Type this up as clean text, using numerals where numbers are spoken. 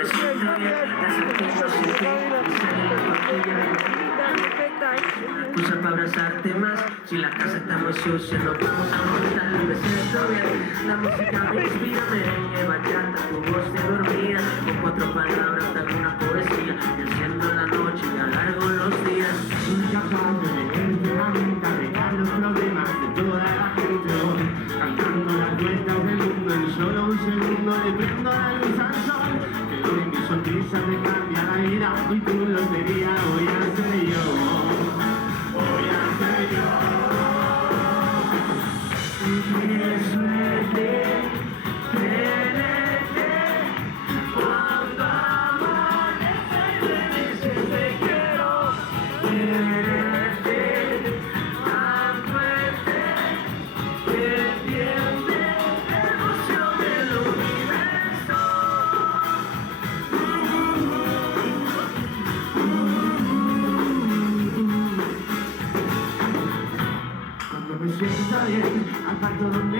me siento bien, las antillas sin ti, sale la tortilla. Excusa para abrazarte más, si la casa está muy sucia, nos vamos a montar y me siento bien. La música me inspira, merengue, bachata, tu voz de dormida, con 4 palabras te hago una poesía, y enciendo la noche y alargo los días. Soy capaz de leerte la mente, arreglar los problemas de toda la gente hoy, cantando las vueltas del mundo en solo un segundo, le prendo la luz al sol, que hoy mi sonrisa te cambia la vida, y tu lotería voy a ser yo, voy a ser yo. Si tienes suerte, créete, cuando amanece me dices te quiero, quererte tan fuerte que entiende la emoción del universo. Cuando me sienta bien, al pacto donde